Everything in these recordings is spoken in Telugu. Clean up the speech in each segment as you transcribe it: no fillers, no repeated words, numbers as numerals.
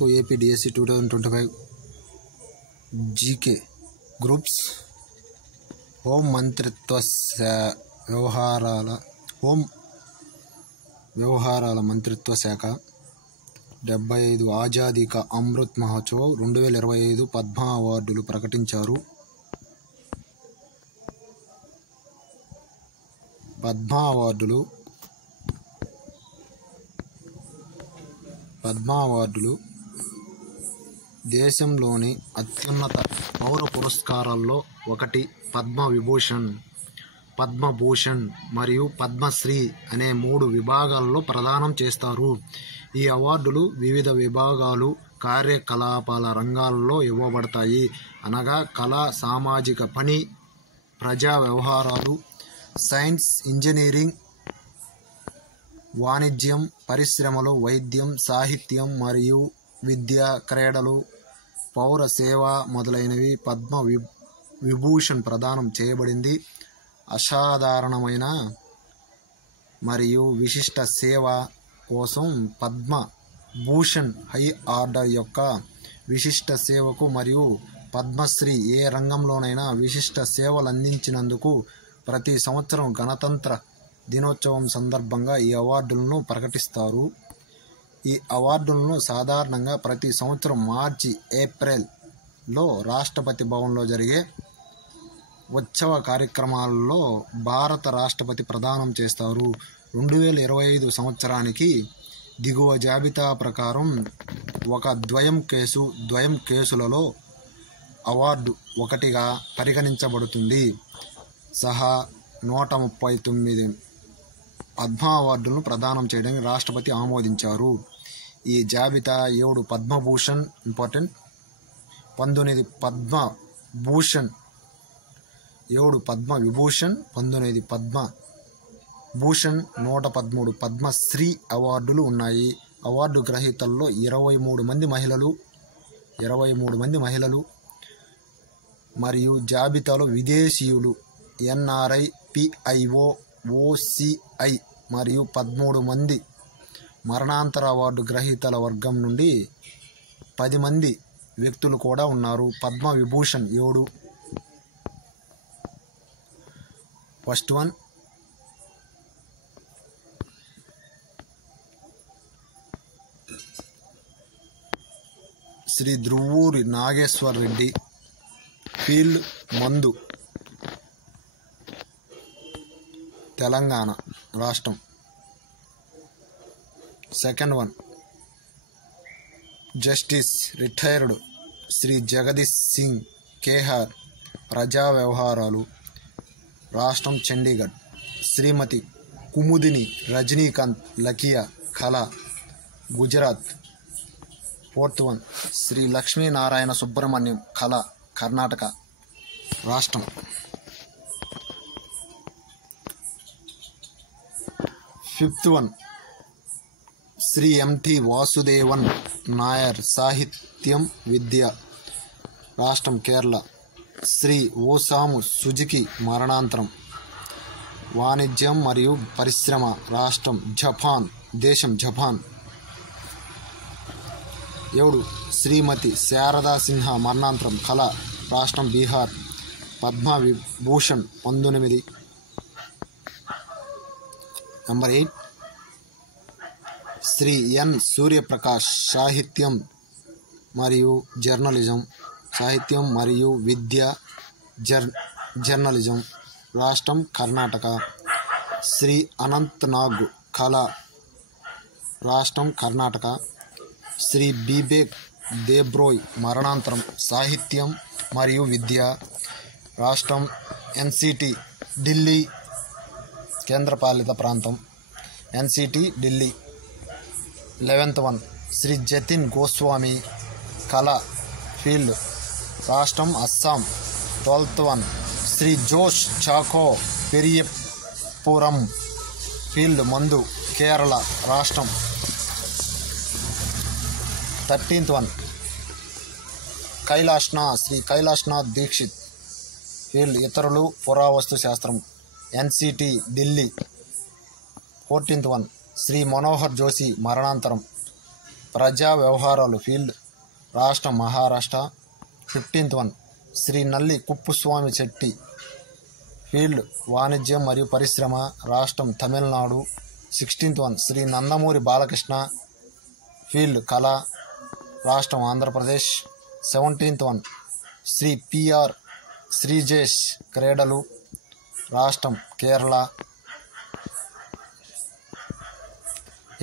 రేపు ఏపీడిఎస్సి 2025 జీకే గ్రూప్స్ హోం వ్యవహారాల మంత్రిత్వ శాఖ 75 ఆజాదీ కా అమృత్ మహోత్సవ్ 2025 పద్మ అవార్డులు ప్రకటించారు. పద్మ అవార్డులు దేశంలోని అత్యున్నత పౌర పురస్కారాల్లో ఒకటి. పద్మభూషణ్ మరియు పద్మశ్రీ అనే 3 విభాగాల్లో ప్రదానం చేస్తారు. ఈ అవార్డులు వివిధ విభాగాలు, కార్యకలాపాల రంగాల్లో ఇవ్వబడతాయి. అనగా కళ, సామాజిక పని, ప్రజా వ్యవహారాలు, సైన్స్, ఇంజనీరింగ్, వాణిజ్యం, పరిశ్రమలు, వైద్యం, సాహిత్యం మరియు విద్య, క్రీడలు, పౌర సేవ మొదలైనవి. పద్మ విభూషణ్ ప్రదానం చేయబడింది. అసాధారణమైన మరియు విశిష్ట సేవ కోసం పద్మ భూషణ్ హై ఆర్డర్ యొక్క విశిష్ట సేవకు మరియు పద్మశ్రీ ఏ రంగంలోనైనా విశిష్ట సేవలు అందించినందుకు ప్రతి సంవత్సరం గణతంత్ర దినోత్సవం సందర్భంగా ఈ అవార్డులను ప్రకటిస్తారు. ఈ అవార్డులను సాధారణంగా ప్రతి సంవత్సరం మార్చి, ఏప్రిల్లో రాష్ట్రపతి భవన్లో జరిగే ఉత్సవ కార్యక్రమాల్లో భారత రాష్ట్రపతి ప్రదానం చేస్తారు. 2025 సంవత్సరానికి దిగువ జాబితా ప్రకారం ద్వయం కేసులలో అవార్డు ఒకటిగా పరిగణించబడుతుంది. సహా 139 పద్మ అవార్డులను ప్రదానం చేయడానికి రాష్ట్రపతి ఆమోదించారు. ఈ జాబితా 7 పద్మభూషణ్ 19 పద్మభూషణ్, 7 పద్మ విభూషణ్, 19 పద్మభూషణ్, 113 పద్మశ్రీ అవార్డులు ఉన్నాయి. అవార్డు గ్రహీతల్లో 23 మంది మహిళలు మరియు జాబితాలో విదేశీయులు, ఎన్ఆర్ఐ, పిఐఓ, ఓసిఐ మరియు 13 మంది. మరణాంతర అవార్డు గ్రహీతల వర్గం నుండి 10 మంది వ్యక్తులు కూడా ఉన్నారు. Padma Vibhushan 7. First one Shri Dhruvoori Nageshwar Reddy, field మందు, తెలంగాణ రాష్ట్రం. Second one justice retired Shri Jagdish Singh Kehar, ప్రజా వ్యవహారాలు, రాష్ట్రం చండీగఢ్. శ్రీమతి కుముదిని రజనీకాంత్ లకియా, కళ, గుజరాత్. ఫోర్త్ వన్ శ్రీ లక్ష్మీనారాయణ సుబ్రహ్మణ్యం, కళ, కర్ణాటక రాష్ట్రం. ఫిఫ్త్ వన్ శ్రీ ఎంటి వాసుదేవన్ నాయర్, సాహిత్యం, విద్య, రాష్ట్రం కేరళ. శ్రీ ఓసాము సుజుకి, మరణాంతరం, వాణిజ్యం మరియు పరిశ్రమ, రాష్ట్రం దేశం జపాన్. 7 శ్రీమతి శారదా సిన్హా, మరణాంతరం, కళ, రాష్ట్రం బీహార్. పద్మ విభూషణ్ 19. నంబర్ 8 శ్రీ ఎన్ సూర్యప్రకాష్, సాహిత్యం మరియు జర్నలిజం, సాహిత్యం మరియు విద్య, జర్నలిజం, రాష్ట్రం కర్ణాటక. శ్రీ అనంత్ నాగ్, కళ, రాష్ట్రం కర్ణాటక. శ్రీ బిబేక్ దేబ్రోయ్, మరణాంతరం, సాహిత్యం మరియు విద్య, రాష్ట్రం ఎన్సిటి ఢిల్లీ, కేంద్రపాలిత ప్రాంతం NCT Delhi. 11th one Shri Jatin Goswami, కళ, ఫీల్డ్, రాష్ట్రం అస్సాం. 12th వన్ శ్రీ జోష్ చాకో పెరియపురం, ఫీల్డ్, మందు, కేరళ రాష్ట్రం. 13th one Shri Kailashnath Dikshit, field, ఇతరులు, పురావస్తు శాస్త్రం, NCT Delhi. 14th one Shri Manohar Joshi, మరణాంతరం, ప్రజా వ్యవహారాలు ఫీల్డ్ రాష్ట్రం మహారాష్ట్ర. 15th వన్ శ్రీ నల్లి కుప్పుస్వామి చెట్టి ఫీల్డ్ వాణిజ్యం మరియు పరిశ్రమ రాష్ట్రం Tamil Nadu. 16th one Shri Nandamuri Balakrishna field కళ రాష్ట్రం Andhra Pradesh. 17th one Shri PR Sreejesh క్రీడలు రాష్ట్రం Kerala.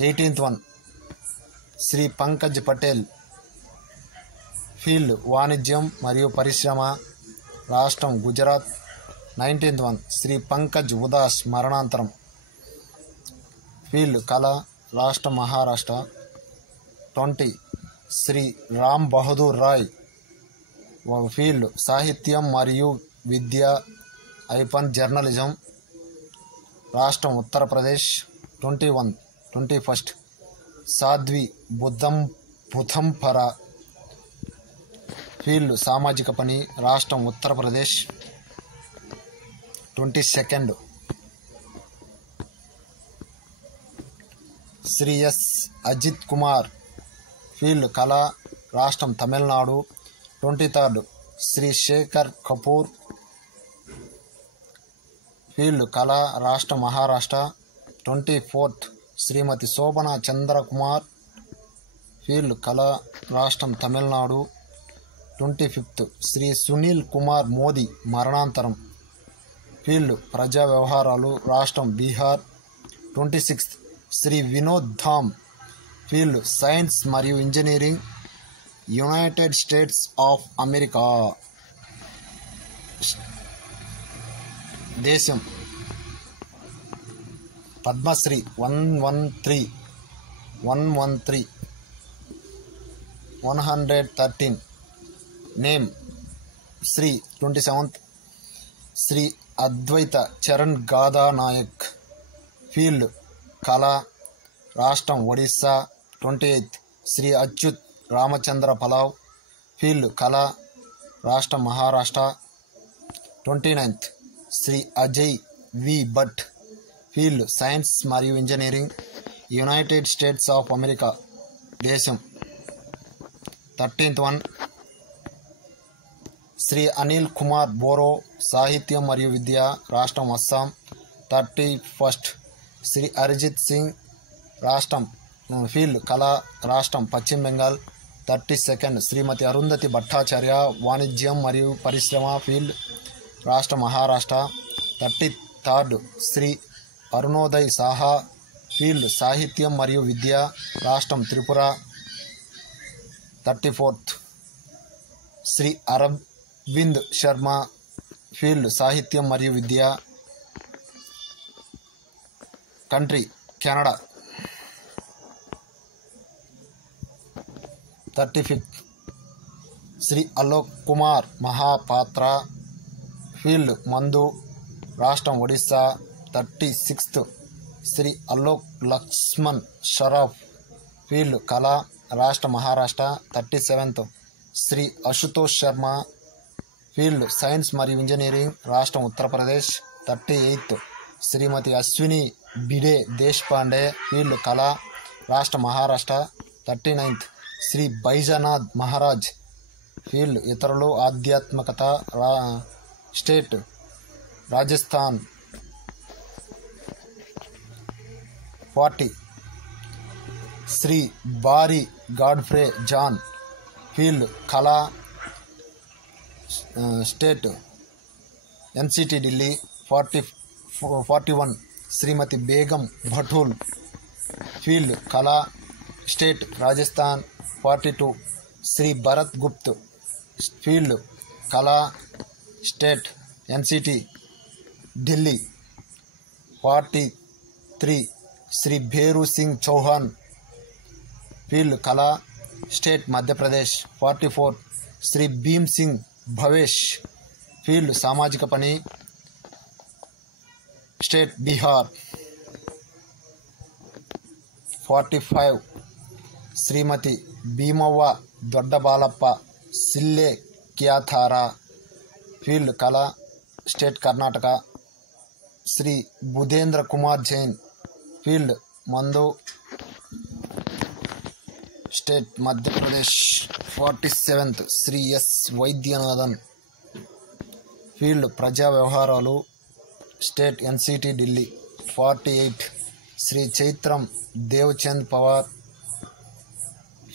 18th one Shri Pankaj Patel field వాణిజ్యం మరియు పరిశ్రమ రాష్ట్రం గుజరాత్. 19th వన్ శ్రీ పంకజ్ ఉదాస్ మరణాంతరం ఫీల్డ్ కళ రాష్ట్రం మహారాష్ట్ర. 20 శ్రీ రామ్ బహదూర్ రాయ్ ఫీల్డ్ సాహిత్యం మరియు విద్య జర్నలిజం రాష్ట్రం ఉత్తరప్రదేశ్. 21 సాధ్వి బుధంపర ఫీల్డ్ సామాజిక పని రాష్ట్రం ఉత్తరప్రదేశ్. 22 శ్రీ ఎస్ అజిత్ కుమార్ ఫీల్డ్ కళ రాష్ట్రం తమిళనాడు. 23 శ్రీ శేఖర్ కపూర్ ఫీల్డ్ కళ రాష్ట్రం మహారాష్ట్ర. 24 శ్రీమతి శోభన చంద్రకుమార్ ఫీల్డ్ కళ రాష్ట్రం తమిళనాడు. 25 శ్రీ సునీల్ కుమార్ మోదీ మరణాంతరం ఫీల్డ్ ప్రజా వ్యవహారాలు రాష్ట్రం బీహార్. 26 శ్రీ వినోద్ ధామ్ ఫీల్డ్ సైన్స్ మరియు engineering United States of America దేశం. పద్మశ్రీ 113 నేమ్ శ్రీ. 27 శ్రీ అద్వైత చరణ్ గాదా నాయక్ ఫీల్డ్ కళ రాష్ట్రం ఒడిస్సా. 28 శ్రీ అచ్యుత్ రామచంద్ర పలావ్ ఫీల్డ్ కళ రాష్ట్రం Maharashtra. 29 Shri Ajay V Bhat field science మరియు engineering United States of America దేశం. 13th వన్ శ్రీ అనిల్ కుమార్ బోరో సాహిత్యం మరియు విద్య రాష్ట్రం అస్సాం. 31 శ్రీ అరిజిత్ సింగ్ రాష్ట్రం ఫీల్డ్ కళ రాష్ట్రం పశ్చిమ బెంగాల్. 32 శ్రీమతి అరుంధతి భట్టాచార్య వాణిజ్యం మరియు పరిశ్రమ ఫీల్డ్ రాష్ట్రం మహారాష్ట్ర. 33 శ్రీ అరుణోదయ్ సాహా ఫీల్డ్ సాహిత్యం మరియు విద్య రాష్ట్రం త్రిపుర. 34 శ్రీ అరవింద్ శర్మ ఫీల్డ్ సాహిత్యం మరియు విద్య country Canada. 35 Shri Alok Kumar Mahapatra field మందు రాష్ట్రం ఒడిస్సా. 36 శ్రీ అలోక్ లక్ష్మణ్ షరాఫ్ ఫీల్డ్ కళ రాష్ట్ర మహారాష్ట్ర. 37 శ్రీ అశుతోష్ శర్మ ఫీల్డ్ సైన్స్ మరియు ఇంజనీరింగ్ రాష్ట్రం ఉత్తరప్రదేశ్. 38 శ్రీమతి అశ్విని బిడే దేశ్పాండే ఫీల్డ్ కళ రాష్ట్ర మహారాష్ట్ర. 39 శ్రీ బైజనాథ్ మహారాజ్ ఫీల్డ్ ఇతరులు ఆధ్యాత్మికత state Rajasthan. 40 Shri Barry Godfrey John field కళ state NCT Delhi. 41 Shrimati Begum Batool field కళ స్టేట్ రాజస్థాన్. 42 శ్రీ భరత్ గుప్త్ ఫీల్డ్ కళ state NCT Delhi. 43 Shri Bheru Singh Chauhan field కళ స్టేట్ మధ్యప్రదేశ్. 44 శ్రీ భీమ్ సింగ్ భవేష్ ఫీల్డ్ సామాజిక పని స్టేట్ బీహార్. 45 శ్రీమతి భీమవ్వ దొడ్డబాలప్ప సిల్లే క్యాథారా ఫీల్డ్ కళ స్టేట్ కర్ణాటక. శ్రీ బుధేంద్ర కుమార్ జైన్ ఫీల్డ్ మందు state Madhya Pradesh. 47th Shri S Vaidyanathan, field ప్రజా వ్యవహారాలు, state NCT Delhi. 48 Shri Chaitram Devchand Pawar,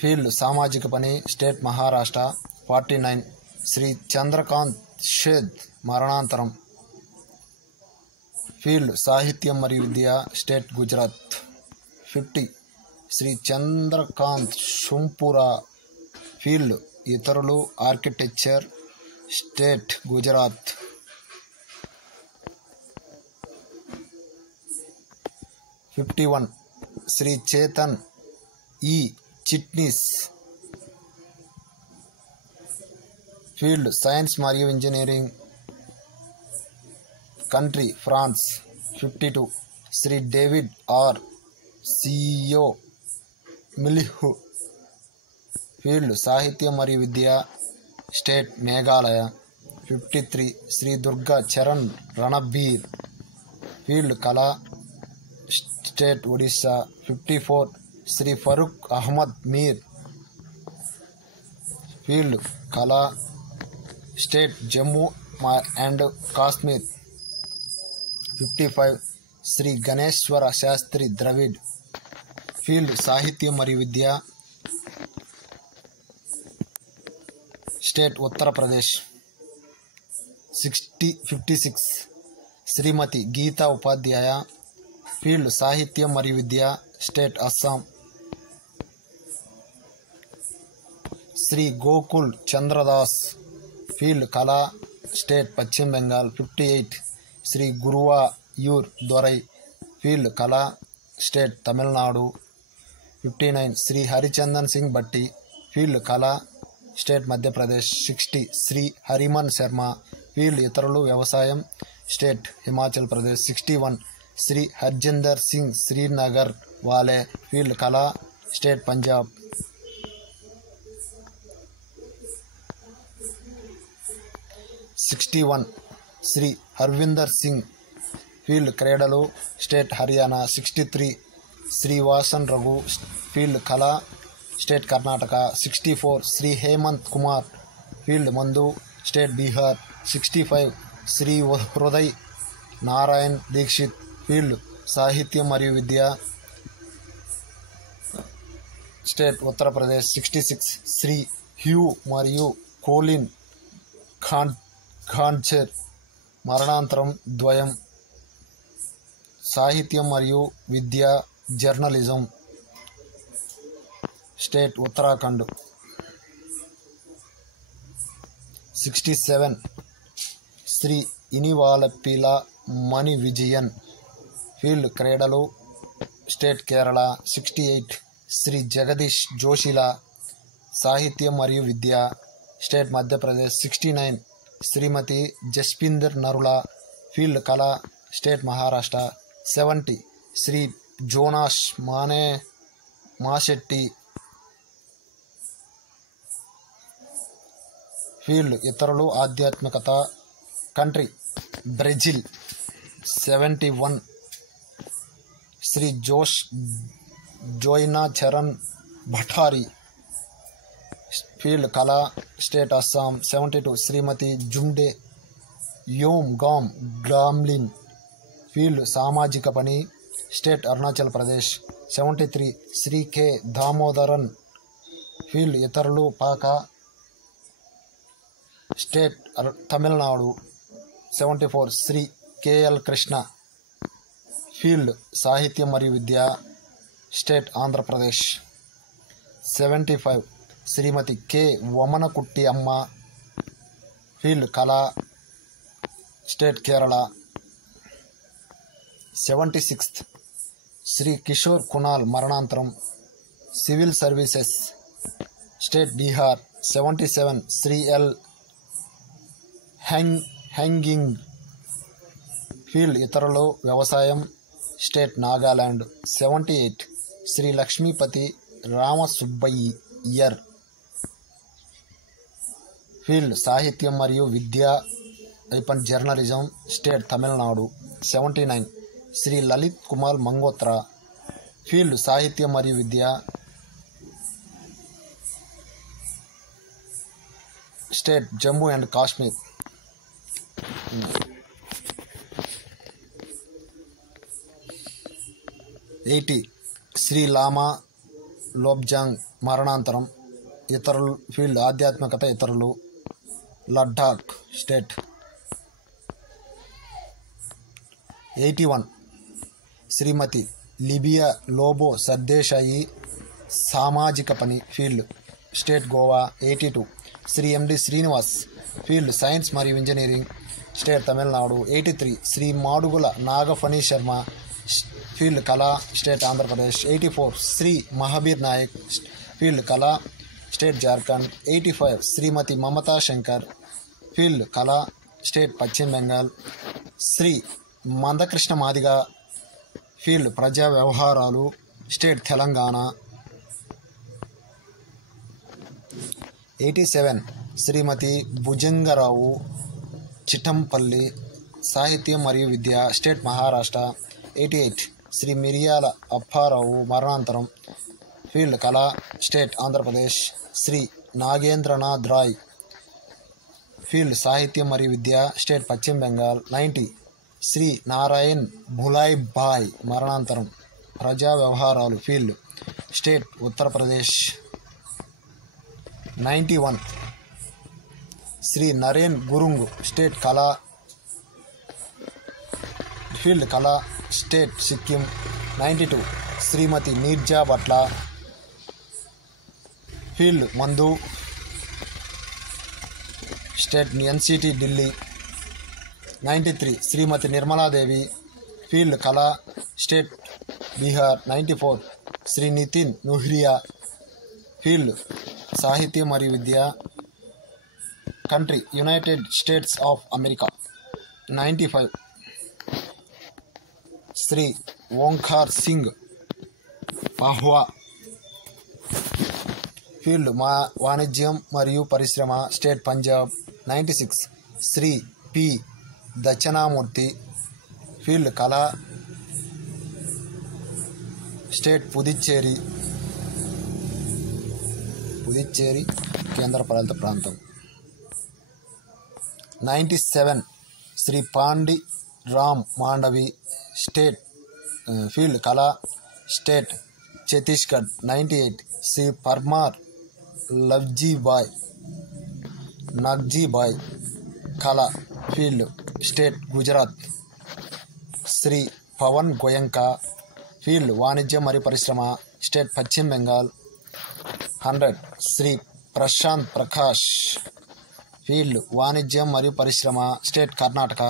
field సామాజిక పని, స్టేట్ మహారాష్ట్ర. 49 శ్రీ చంద్రకాంత్ షేద్, మరణాంతరం, ఫీల్డ్ సాహిత్యం మరియు విద్య, స్టేట్ గుజరాత్. 50 శ్రీ చంద్రకాంత్ షుంపురా, ఫీల్డ్ ఇతరులు architecture, state Gujarat. 51 Shri Chetan E Chitnis, field science మరియు engineering, country France. 52 Shri David R Syiemlieh, field సాహిత్యం మరియు విద్య, స్టేట్ మేఘాలయ. 53 శ్రీ దుర్గా చరణ్ రణబీర్, ఫీల్డ్ కళ, స్టేట్ ఒడిస్సా. 54 శ్రీ ఫరూక్ అహ్మద్ మీర్, ఫీల్డ్ కళ, state Jammu and Kashmir. 55 Shri Ganeshwar Shastri Dravid, field సాహిత్యం మరియు విద్య, స్టేట్ ఉత్తరప్రదేశ్. 56 శ్రీమతి గీతా ఉపాధ్యాయ, ఫీల్డ్ సాహిత్యం మరియు విద్య, స్టేట్ అస్సాం. శ్రీ గోకుల్ చంద్రదాస్, ఫీల్డ్ కళ, స్టేట్ పశ్చిమ బెంగాల్. 58 శ్రీ గురువాయూర్ దొరై, ఫీల్డ్ కళ, స్టేట్ తమిళనాడు. 59 శ్రీ హరిచందన్ సింగ్ భట్టి, ఫీల్డ్ కళ, స్టేట్ మధ్యప్రదేశ్. 60 శ్రీ హరిమన్ శర్మ, ఫీల్డ్ ఇతరులు వ్యవసాయం, స్టేట్ హిమాచల్ ప్రదేశ్. 61 శ్రీ హర్జిందర్ సింగ్ శ్రీనగర్ వాలే, ఫీల్డ్ కళ, స్టేట్ పంజాబ్. 61 శ్రీ హర్విందర్ సింగ్, ఫీల్డ్ క్రీడలు, స్టేట్ హర్యానా. 63 శ్రీవాసన్ రఘు, ఫీల్డ్ కళ, స్టేట్ కర్ణాటక. 64 శ్రీ హేమంత్ కుమార్, ఫీల్డ్ మందు, స్టేట్ బీహార్. 65 శ్రీ హృదయ్ నారాయణ్ దీక్షిత్, ఫీల్డ్ సాహిత్యం మరియు విద్య, స్టేట్ ఉత్తరప్రదేశ్. 66 శ్రీ హ్యూ మరియు కోలిన్ ఖాన్చర్, మరణాంతరం ద్వయం, సాహిత్యం మరియు విద్య, జర్నలిజం, స్టేట్ ఉత్తరాఖండ్. 67 శ్రీ ఇనివాలపిల మణి విజయన్, ఫీల్డ్ క్రీడలు, స్టేట్ కేరళ. 68 శ్రీ జగదీష్ జోషిలా, సాహిత్యం మరియు విద్య, స్టేట్ మధ్యప్రదేశ్. 69 శ్రీమతి జస్పిందర్ నరులా, ఫీల్డ్ కళ, state Maharashtra. 70 Shri Jonas Masetti, field ఇతరులు ఆధ్యాత్మికత, country Brazil. 71 Shri Joyna Charan Bathari, field కళ, state Assam. 72 Shrimati Jumde Yomgam Gamlin, field సామాజిక పని, state Arunachal Pradesh. 73 Shri K Damodaran, field ఇతరులు పాక, state Tamil Nadu. 74 Shri K L Krishna, field సాహిత్యం మరియు విద్య, state Andhra Pradesh. 75 Shrimati K Omanakutty Amma, field కళ, state Kerala. 76 Shri Kishore Kunal, మరణాంతరం, civil services, state Bihar. 77 Shri L Hangthing, field ఇతరులు వ్యవసాయం, స్టేట్ నాగాలాండ్. 78 శ్రీ లక్ష్మీపతి రామసుబ్బయ్యర్, ఫీల్డ్ సాహిత్యం మరియు విద్య, journalism, state Tamil Nadu. 79 Shri Lalit Kumar Mangotra, field సాహిత్యం మరియు విద్య, స్టేట్ జమ్మూ అండ్ కాశ్మీర్. 80 శ్రీ లామా లోబ్జాంగ్ మరణాంతరం. ఇతరులు ఫీల్డ్ ఆధ్యాత్మికత ఇతరులు, లద్దాఖ్ స్టేట్. 81 శ్రీమతి లిబియా లోబో సర్దేశాయి సామాజిక పని field state Goa. 82 Shri M D Srinivas field science మరియు ఇంజనీరింగ్ స్టేట్ తమిళనాడు. 83 శ్రీ మాడుగుల నాగఫణి శర్మ ఫీల్డ్ కళా స్టేట్ ఆంధ్రప్రదేశ్. 84 శ్రీ మహాబీర్ నాయక్ ఫీల్డ్ కళా స్టేట్ జార్ఖండ్. 85 శ్రీమతి మమతా శంకర్ ఫీల్డ్ కళా స్టేట్ పశ్చిమ బెంగాల్. శ్రీ మందకృష్ణ మాదిగ ఫీల్డ్ ప్రజా వ్యవహారాలు స్టేట్ తెలంగాణ. 87 శ్రీమతి భుజంగరావు చిట్టంపల్లి సాహిత్యం మరియు విద్య స్టేట్ మహారాష్ట్ర. 88 శ్రీ మిరియాల అప్పారావు మరణాంతరం ఫీల్డ్ కళా స్టేట్ ఆంధ్రప్రదేశ్. శ్రీ నాగేంద్రనాథ్ రాయ్ ఫీల్డ్ సాహిత్యం మరియు విద్య స్టేట్ పశ్చిమ బెంగాల్. 90 శ్రీ నారాయణ్ భులాయ్ బాయ్ మరణాంతరం ప్రజా వ్యవహారాలు field state Uttar Pradesh. 91 Shri Naren Gurung state కళా ఫీల్డ్ కళా స్టేట్ సిక్కిం. 92 శ్రీమతి మీర్జా భట్ల ఫీల్డ్ మందు state NCT Delhi. 93 Shrimati Nirmala Devi field కళా స్టేట్ బీహార్. 94 శ్రీ నితిన్ నుహ్రియా ఫీల్డ్ సాహిత్యం మరియు విద్య country United States of America. 95 Shri Onkar Singh Pahwa field వాణిజ్యం మరియు పరిశ్రమ state Punjab. 96 Shri P Dakshinamurthy field కళా స్టేట్ పుదుచ్చేరి కేంద్రపాలిత ప్రాంతం. 97 శ్రీ పాండి రామ్ మాండవి స్టేట్ ఫీల్డ్ కళా స్టేట్ ఛత్తీస్గఢ్. 98 శ్రీ పర్మార్ నగ్జీబాయ్ కళా field state Gujarat. Shri Pawan Goenka field వాణిజ్యం మరియు పరిశ్రమ స్టేట్ పశ్చిమ బెంగాల్. 100 శ్రీ ప్రశాంత్ ప్రకాష్ ఫీల్డ్ వాణిజ్యం మరియు పరిశ్రమ స్టేట్ కర్ణాటక.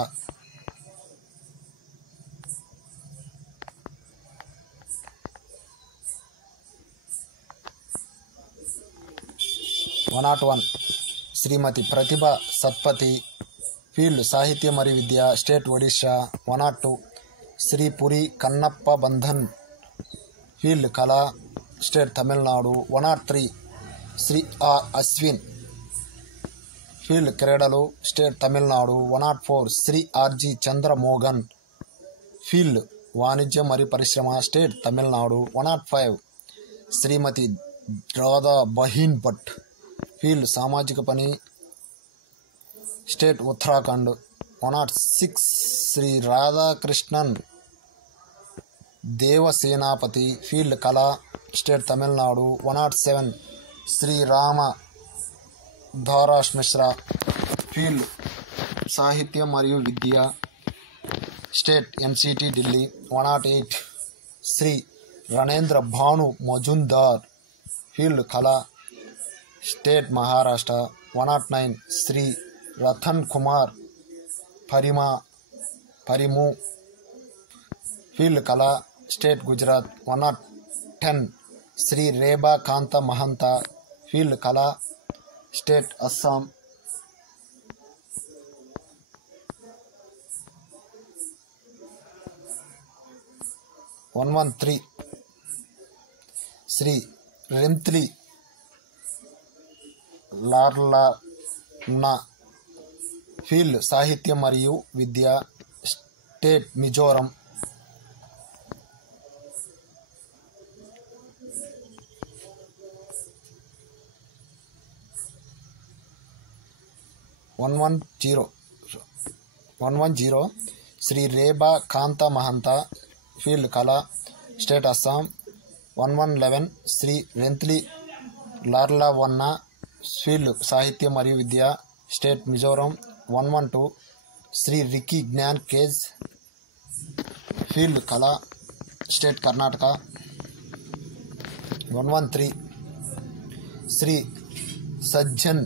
101 శ్రీమతి ప్రతిభ సత్పతి ఫీల్డ్ సాహిత్యం మరియు విద్య స్టేట్ ఒడిషా. 102 శ్రీ పురి కన్నప్ప బంధన్ ఫీల్డ్ కళా state Tamil Nadu. 103 Shri R Ashwin field క్రీడలు state Tamil Nadu. 104 Shri R G Chandramohan field వాణిజ్యం మరియు పరిశ్రమ స్టేట్ తమిళనాడు. 105 శ్రీమతి రాధా బహీన్ భట్ ఫీల్డ్ సామాజిక పని స్టేట్ ఉత్తరాఖండ్. 106 శ్రీ రాధాకృష్ణన్ దేవసేనాపతి ఫీల్డ్ కళా state Tamil Nadu. 107 Shri Ramdarash Mishra field సాహిత్యం మరియు విద్య state NCT Delhi. 108 Shri Ranendra Bhanu Majumdar field కళా స్టేట్ మహారాష్ట్ర. 109 శ్రీ రతన్ కుమార్ పరిము ఫీల్డ్ కళా స్టేట్ గుజరాత్. 110 శ్రీ రేబా కాంత మహంత ఫీల్డ్ కళా స్టేట్ అస్సాం. 113 శ్రీ రెంత్లి లార్లా ఫీల్డ్ సాహిత్యం మరియు విద్య స్టేట్ మిజోరం. 114 110 శ్రీ రేబా కాంత మహంత ఫీల్డ్ కళ స్టేట్ అస్సాం. 1111 శ్రీ రెంత్లి లార్లావన్న ఫీల్డ్ సాహిత్యం మరియు విద్య స్టేట్ మిజోరం. 112 శ్రీ రికీ జ్ఞాన్ కేజ్ ఫీల్డ్ కళ స్టేట్ కర్ణాటక. 113 శ్రీ సజ్జన్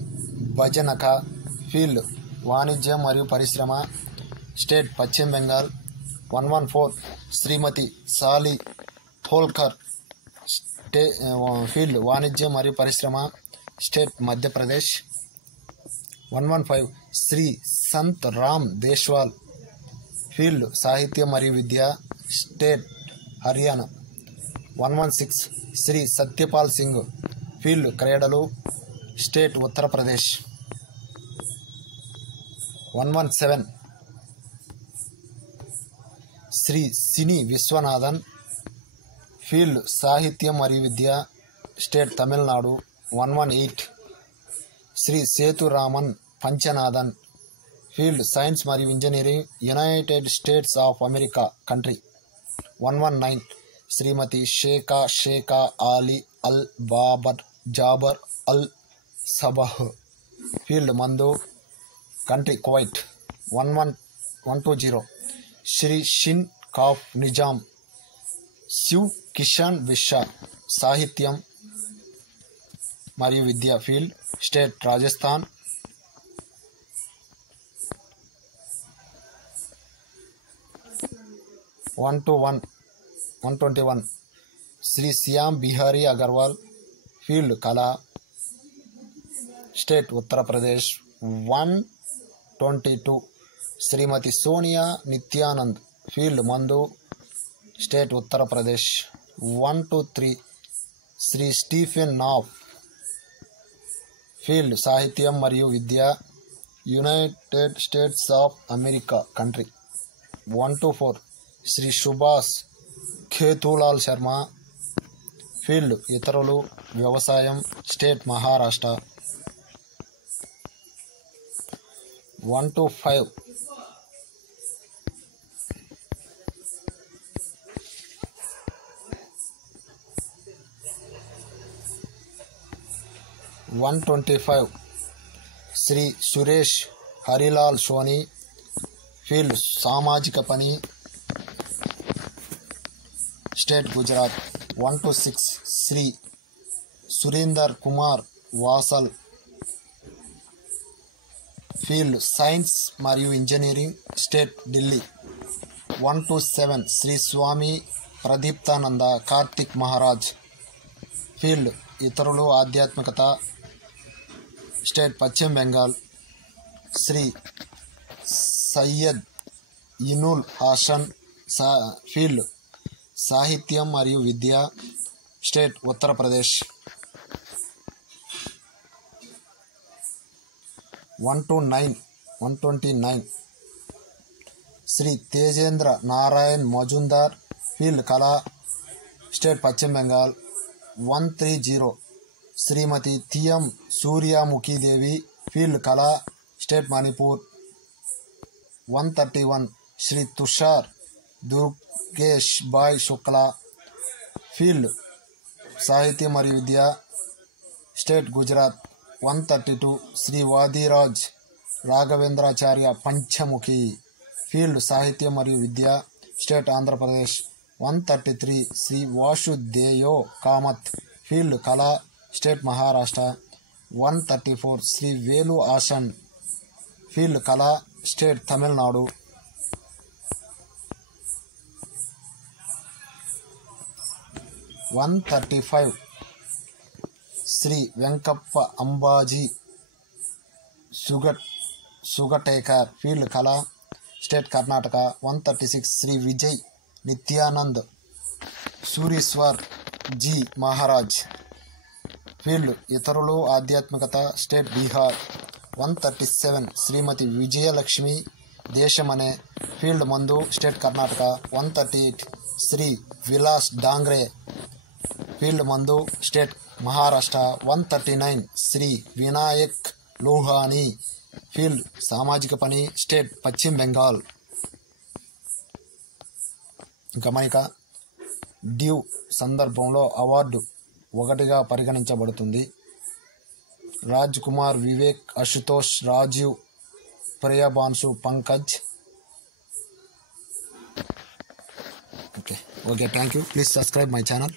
భజనక ఫీల్డ్ వాణిజ్యం మరియు పరిశ్రమ స్టేట్ పశ్చిమ బెంగాల్. 114 శ్రీమతి సాలి హోల్కర్ ఫీల్డ్ వాణిజ్యం మరియు పరిశ్రమ స్టేట్ మధ్యప్రదేశ్. 115 శ్రీ సంత్ రామ్ దేశ్వాల్ ఫీల్డ్ సాహిత్యం మరియు విద్య స్టేట్ హర్యానా. 116 శ్రీ సత్యపాల్ సింగ్ ఫీల్డ్ క్రీడలు స్టేట్ ఉత్తరప్రదేశ్. 117 శ్రీ సిని విశ్వనాథన్ ఫీల్డ్ సాహిత్యం మరియు విద్య state Tamil Nadu. 118 Shri Sethuraman Panchanathan field science మరియు engineering United States of America country. 119 Shrimati Sheikha Ali Al Jaber Al Sabah field మందు కంట్రీ కువైట్. 120 శ్రీ షిన్ కాఫ్ నిజాం శివ్ కిషన్ విషా సాహిత్యం మరియు విద్య field state Rajasthan. 121 Shri Shyam Bihari Agarwal field కళా స్టేట్ ఉత్తరప్రదేశ్. 122 శ్రీమతి సోనియా నిత్యానంద్ ఫీల్డ్ మందు state Uttar Pradesh. 123 Shri Stephen Knapp field సాహిత్యం మరియు విద్య United States of America country. 124 Shri Subhash Khetulal Sharma field ఇతరులు వ్యవసాయం స్టేట్ మహారాష్ట్ర. 125 125 శ్రీ సురేష్ హరిలాల్ సోని ఫీల్డ్ సామాజిక పని state Gujarat. 126 Shri Surinder Kumar Vasal field science మరియు engineering state Delhi. 127 Shri Swami ప్రదీప్తానంద Karthik Maharaj field ఇతరులు ఆధ్యాత్మికత స్టేట్ పశ్చిమ బెంగాల్. శ్రీ సయ్యద్ ఇనుల్ హాసన్ ఫీల్డ్ సాహిత్యం మరియు విద్య స్టేట్ ఉత్తరప్రదేశ్. 129 శ్రీ తేజేంద్ర నారాయణ్ మజుందార్ ఫీల్డ్ కళా స్టేట్ పశ్చిమ బెంగాల్. 130 శ్రీమతి థియం సూర్యముఖీదేవి ఫీల్డ్ కళా స్టేట్ మణిపూర్. 131 శ్రీ తుషార్ దుర్గేష్ బాయ్ శుక్లా ఫీల్డ్ సాహిత్యం మరియు విద్య స్టేట్ గుజరాత్. 132 శ్రీ వాదిరాజ్ రాఘవేంద్రాచార్య పంచముఖి ఫీల్డ్ సాహిత్యం మరియు విద్య స్టేట్ ఆంధ్రప్రదేశ్. 133 శ్రీ వాసుదేయో కామత్ ఫీల్డ్ కళా స్టేట్ మహారాష్ట్ర. 134 శ్రీ వేలు ఆసన్ ఫీల్డ్ కళా స్టేట్ తమిళనాడు. 135 శ్రీ వెంకప్ప అంబాజీ సుగటేకర్ ఫీల్డ్ కళా స్టేట్ కర్ణాటక. 136 శ్రీ విజయ్ నిత్యానంద్ సూరీశ్వర్ జీ మహారాజ్ ఫీల్డ్ ఇతరులు ఆధ్యాత్మికత స్టేట్ బీహార్. 137 శ్రీమతి విజయలక్ష్మి దేశమనే ఫీల్డ్ మందు స్టేట్ కర్ణాటక. 138 శ్రీ విలాస్ డాంగ్రే ఫీల్డ్ మందు స్టేట్ మహారాష్ట్ర. 139 శ్రీ వినాయక్ లోహానీ ఫీల్డ్ సామాజిక పని స్టేట్ పశ్చిమ బెంగాల్. గమనిక, డ్యూ సందర్భంలో అవార్డు 1గా పరిగణించబడుతుంది. Raj Kumar, Vivek, Ashutosh, Rajeev, Priyabanshu, Pankaj. Okay, thank you. Please subscribe my channel.